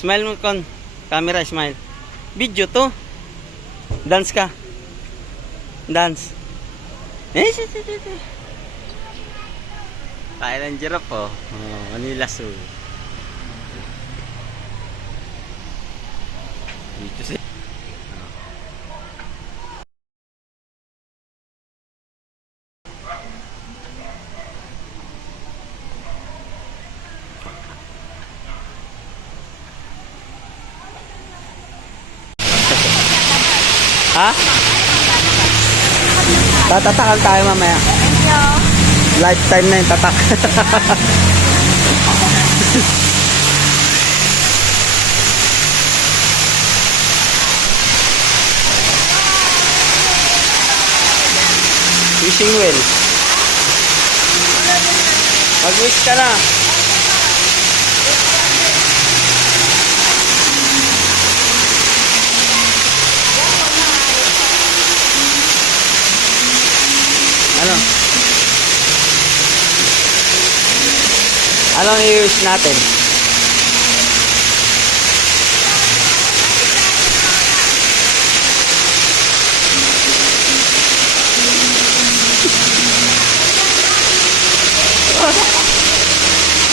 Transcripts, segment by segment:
Smile mo kon. Camera, smile. Video to. Dance ka. Dance. Kaya ng giraffe po. Oh, Manila Zoo. Dito siya. Ha? Tatatakan tayo mamaya. Lifetime na yung tatak. Fishing well. Mag-wish ka na. Ano? Anong i-wish natin?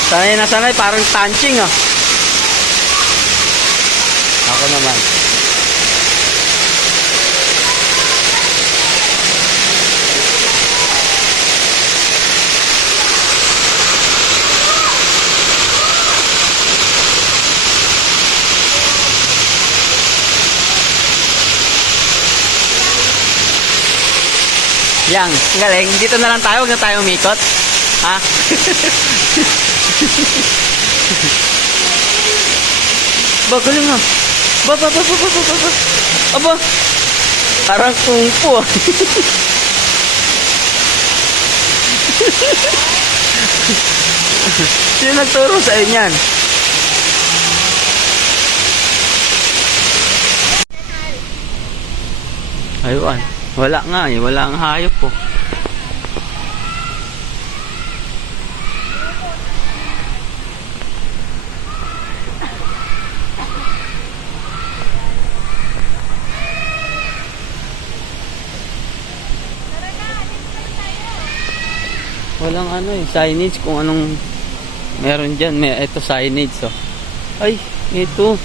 Sanay na sanay, parang tanching oh. Ako naman. Yang, galing. Dito na lang tayo, huwag na tayo umikot. Ha? Ba, galing nga. Ba. Aba. Parang kung fu. Sino nagturo sa inyan? Ayun. Wala nga eh. Wala ang hayop po. Walang ano eh. Signage kung anong meron dyan. Ito signage oh. Ay, ito.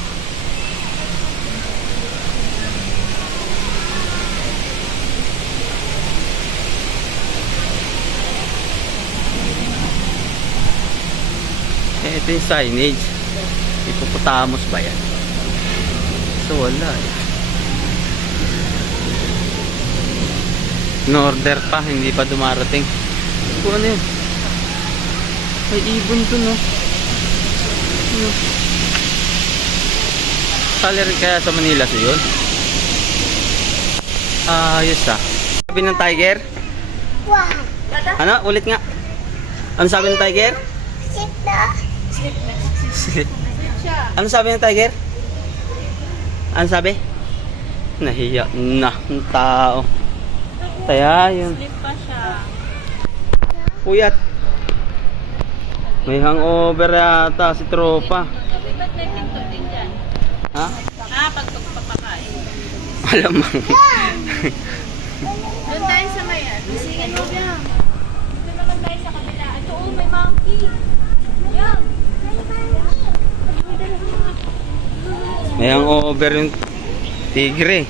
Ito yung signage. Hippopotamus ba yan? So wala eh. In-order pa, hindi pa dumarating. Kung ano yun? May ibon dun oh. Sali rin kaya sa Manila so yun? Ayos ah. Sabi ng tiger? Ano? Ulit nga. Ano sabi ng tiger? Ano sabi ng tiger? Ano sabi? Nahiya na ang tao. Kaya yun. Sleep pa siya. Puyat. May hangover yata si tropa. Ba't may pinto din dyan? Ha? Pag pagpapakain. Alam mo. Doon tayo sa mayan. Isingin mo yan. Dito naman tayo sa kabila. Ito may monkey. Yan. May hangover yung tigre.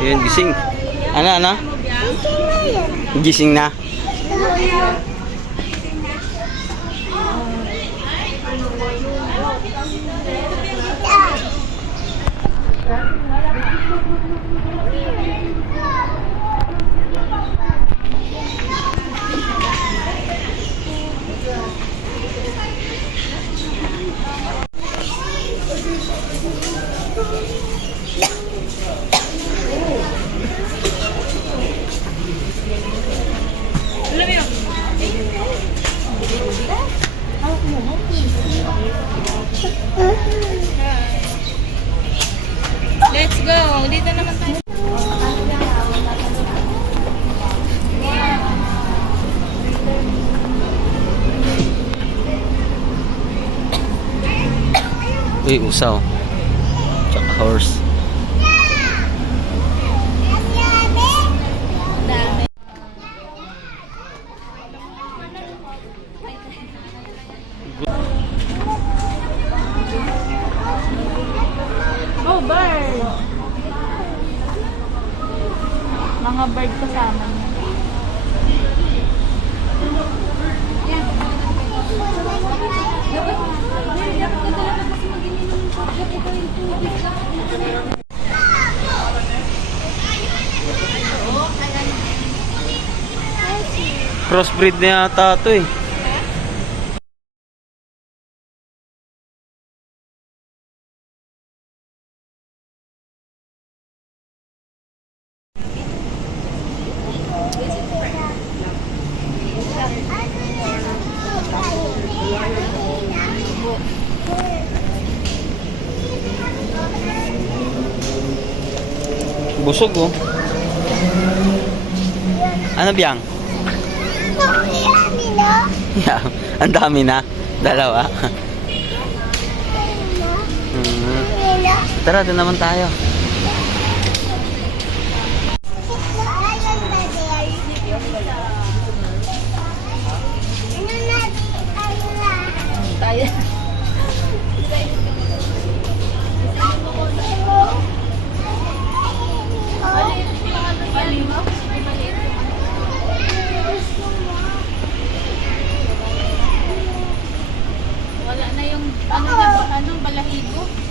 Ayun, gising. Ano? Gising na. Let's go. Dito naman tayo. Uy, usaw. Tsaka horse. Dami. Oh, bird. Mga bird kasama niya. Crossbreed na yata ito eh. Busog oh. Ano biyang? Yeah, ang dami na. Dalawa. Tara, doon naman tayo. Tayo. Wala na yung ano na, balahibo.